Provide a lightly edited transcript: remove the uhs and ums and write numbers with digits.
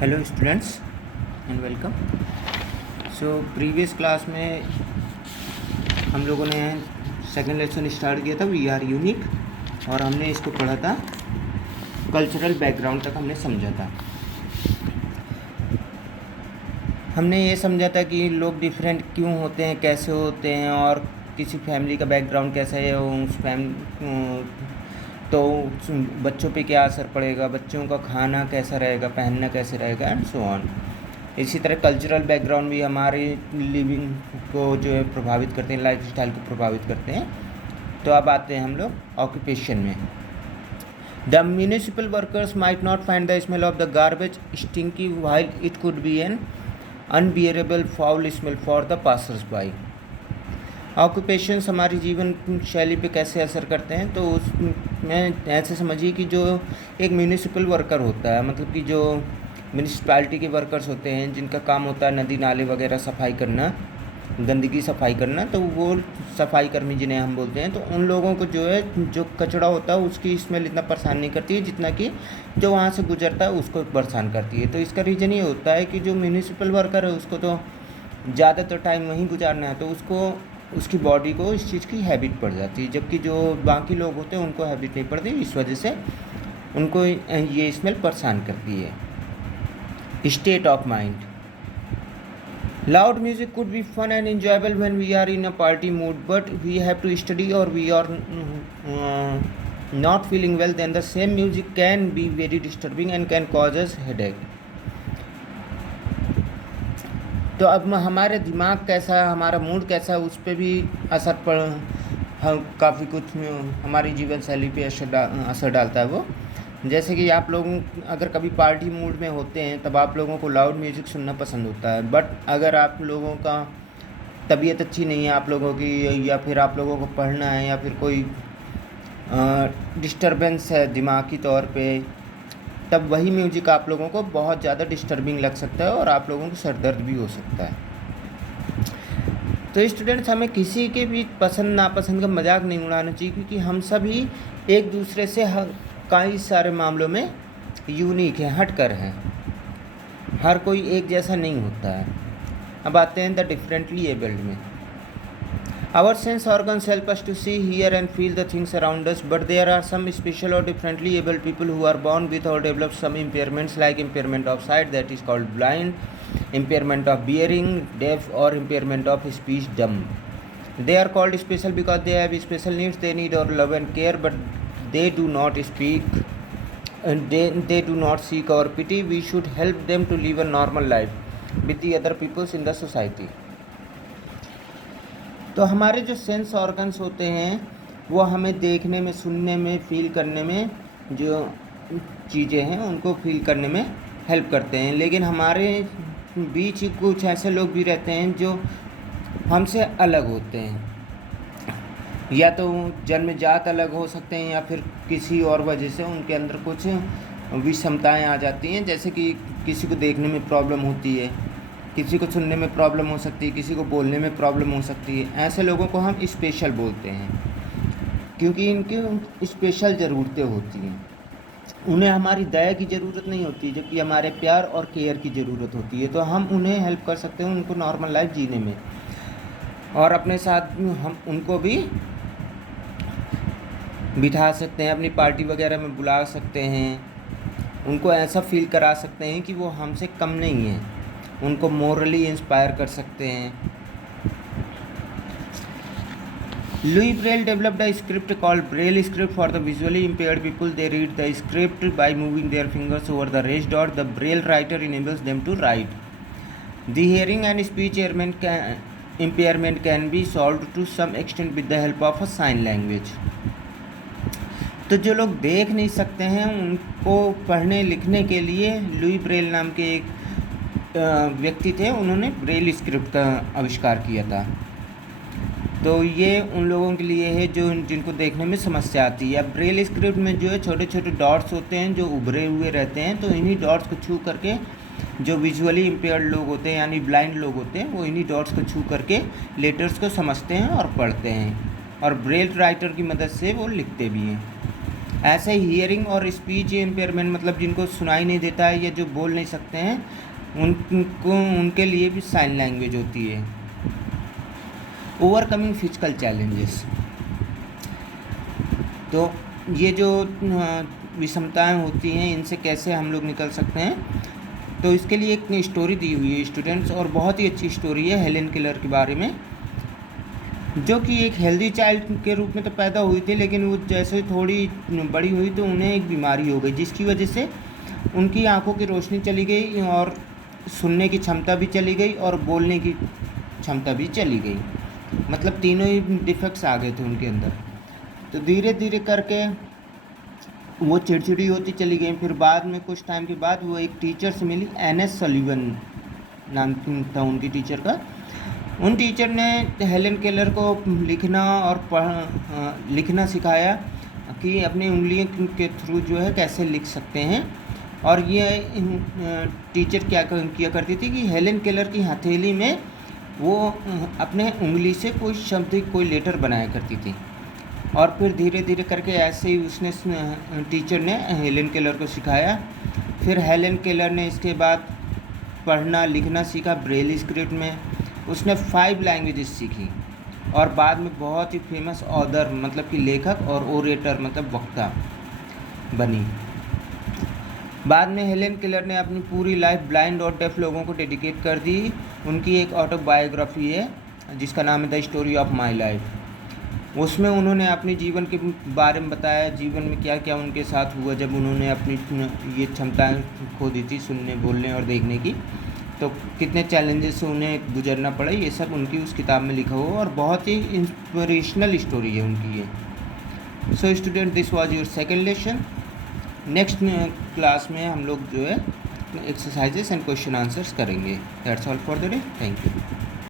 Hello students and welcome. Previous class में हम लोगों ने सेकंड लेसन स्टार्ट किया था वी आर यूनिक, और हमने इसको पढ़ा था कल्चरल बैकग्राउंड तक हमने समझा था। हमने ये समझा था कि लोग डिफरेंट क्यों होते हैं, कैसे होते हैं, और किसी फैमिली का बैकग्राउंड कैसा है, उस तो बच्चों पे क्या असर पड़ेगा, बच्चों का खाना कैसा रहेगा, पहनना कैसे रहेगा एंड सो ऑन। इसी तरह कल्चरल बैकग्राउंड भी हमारी लिविंग को जो है प्रभावित करते हैं, लाइफ स्टाइल को प्रभावित करते हैं। तो अब आते हैं हम लोग ऑक्यूपेशन में। The municipal workers might not find the smell of the garbage stinky while it could be an unbearable foul smell for the passers by. Occupations हमारी जीवन शैली पे कैसे असर करते हैं, तो उसमें ऐसे समझिए कि जो एक म्यूनिसिपल वर्कर होता है, मतलब कि जो म्यूनिसिपैलिटी के वर्कर्स होते हैं जिनका काम होता है नदी नाले वगैरह सफाई करना, गंदगी सफाई करना, तो वो सफाई कर्मी जिन्हें हम बोलते हैं, तो उन लोगों को जो है जो कचरा होता है उसकी स्मेल इतना परेशान नहीं करती है जितना कि जो वहाँ से गुजरता है उसको परेशान करती है। तो इसका रीज़न ये होता है कि जो म्यूनिसिपल वर्कर है उसको तो ज़्यादातर टाइम वहीं गुजारना है, तो उसको उसकी बॉडी को इस चीज़ की हैबिट पड़ जाती है, जबकि जो बाकी लोग होते हैं उनको हैबिट नहीं पड़ती। इस वजह से उनको ये स्मेल परेशान करती है। State of mind. Loud music could be fun and enjoyable when we are in a party mood, but we have to study or we are not feeling well, then the same music can be very disturbing and can cause us headache. तो अब हमारे दिमाग कैसा है, हमारा mood कैसा है, उस पर भी असर पड़ काफ़ी कुछ हमारी जीवन शैली पे असर डालता है वो। जैसे कि आप लोग अगर कभी पार्टी मूड में होते हैं तब आप लोगों को लाउड म्यूज़िक सुनना पसंद होता है, बट अगर आप लोगों का तबीयत अच्छी नहीं है आप लोगों की, या फिर आप लोगों को पढ़ना है, या फिर कोई डिस्टर्बेंस है दिमागी तौर पे, तब वही म्यूज़िक आप लोगों को बहुत ज़्यादा डिस्टर्बिंग लग सकता है और आप लोगों को सर दर्द भी हो सकता है। तो स्टूडेंट्स, हमें किसी के भी पसंद नापसंद का मजाक नहीं उड़ाना चाहिए, क्योंकि हम सभी एक दूसरे से कई सारे मामलों में यूनिक है, हट कर हैं, हर कोई एक जैसा नहीं होता है। अब आते हैं द डिफरेंटली एबल्ड में। Our sense organs help us to see, hear and feel the things around us, but there are some special और differently abled people who are born with or develop some impairments like impairment of sight, that is called blind, impairment of hearing, deaf, or impairment of speech, dumb. They are called special because they have special needs. They need our love and care, but they do not speak and they do not seek our pity. We should help them to live a normal life with the other peoples in the society. तो हमारे जो sense organs होते हैं वो हमें देखने में, सुनने में, फील करने में, जो चीज़ें हैं उनको फील करने में हेल्प करते हैं, लेकिन हमारे बीच कुछ ऐसे लोग भी रहते हैं जो हमसे अलग होते हैं, या तो जन्मजात अलग हो सकते हैं या फिर किसी और वजह से उनके अंदर कुछ विषमताएं आ जाती हैं। जैसे कि किसी को देखने में प्रॉब्लम होती है, किसी को सुनने में प्रॉब्लम हो सकती है, किसी को बोलने में प्रॉब्लम हो सकती है। ऐसे लोगों को हम स्पेशल बोलते हैं, क्योंकि इनकी स्पेशल ज़रूरतें होती हैं। उन्हें हमारी दया की ज़रूरत नहीं होती, जबकि हमारे प्यार और केयर की ज़रूरत होती है। तो हम उन्हें हेल्प कर सकते हैं उनको नॉर्मल लाइफ जीने में, और अपने साथ हम उनको भी बिठा सकते हैं, अपनी पार्टी वगैरह में बुला सकते हैं, उनको ऐसा फील करा सकते हैं कि वो हमसे कम नहीं है, उनको मोरली इंस्पायर कर सकते हैं। Louis Braille developed a script called Braille script for the visually impaired people. They read the script by moving their fingers over the raised dot. The braille writer enables them to write. The hearing and speech impairment can be solved to some extent with the help of a sign language. तो जो लोग देख नहीं सकते हैं उनको पढ़ने लिखने के लिए लुई ब्रेल नाम के एक व्यक्ति थे, उन्होंने ब्रेल स्क्रिप्ट का आविष्कार किया था। तो ये उन लोगों के लिए है जो जिनको देखने में समस्या आती है। अब ब्रेल स्क्रिप्ट में जो है छोटे छोटे डॉट्स होते हैं जो उभरे हुए रहते हैं, तो इन्हीं डॉट्स को छू करके जो विजुअली इम्पेयर्ड लोग होते हैं यानी ब्लाइंड लोग होते हैं वो इन्हीं डॉट्स को छू करके लेटर्स को समझते हैं और पढ़ते हैं, और ब्रेल राइटर की मदद से वो लिखते भी हैं। ऐसे हियरिंग और स्पीच इम्पेयरमेंट मतलब जिनको सुनाई नहीं देता है या जो बोल नहीं सकते हैं उनको उनके लिए भी साइन लैंग्वेज होती है। ओवरकमिंग फिजिकल चैलेंजेस, तो ये जो विषमताएं होती हैं इनसे कैसे हम लोग निकल सकते हैं, तो इसके लिए एक स्टोरी दी हुई है स्टूडेंट्स, और बहुत ही अच्छी स्टोरी है हेलेन केलर के बारे में, जो कि एक हेल्दी चाइल्ड के रूप में तो पैदा हुई थी, लेकिन वो जैसे थोड़ी बड़ी हुई तो उन्हें एक बीमारी हो गई जिसकी वजह से उनकी आंखों की रोशनी चली गई और सुनने की क्षमता भी चली गई और बोलने की क्षमता भी चली गई, मतलब तीनों ही डिफेक्ट्स आ गए थे उनके अंदर। तो धीरे धीरे करके वो चिड़चिड़ी होती चली गई। फिर बाद में कुछ टाइम के बाद वो एक टीचर से मिली, एनएस सलीवन नाम था उनकी टीचर का। उन टीचर ने हेलेन केलर को लिखना और लिखना सिखाया कि अपनी उंगलियों के थ्रू जो है कैसे लिख सकते हैं। और ये टीचर क्या किया करती थी कि हेलेन केलर की हथेली में वो अपने उंगली से कोई शब्द कोई लेटर बनाया करती थी, और फिर धीरे धीरे करके ऐसे ही उसने टीचर ने हेलेन केलर को सिखाया। फिर हेलेन केलर ने इसके बाद पढ़ना लिखना सीखा ब्रेल स्क्रिप्ट में। उसने 5 लैंग्वेजेस सीखी और बाद में बहुत ही फेमस ऑथर मतलब कि लेखक और ओरेटर मतलब वक्ता बनी। बाद में हेलेन केलर ने अपनी पूरी लाइफ ब्लाइंड और डेफ लोगों को डेडिकेट कर दी। उनकी एक ऑटोबायोग्राफी है जिसका नाम है the story of my life. उसमें उन्होंने अपने जीवन के बारे में बताया, जीवन में क्या क्या उनके साथ हुआ जब उन्होंने अपनी ये क्षमताएं खो दी थी सुनने बोलने और देखने की, तो कितने चैलेंजेस से उन्हें गुजरना पड़ा, ये सब उनकी उस किताब में लिखा हुआ और बहुत ही इंस्पिरेशनल स्टोरी है उनकी ये। So student, this was your second lesson. Next class में हम लोग जो है एक्सरसाइजेस एंड क्वेश्चन आंसर्स करेंगे। That's all for the day. Thank you.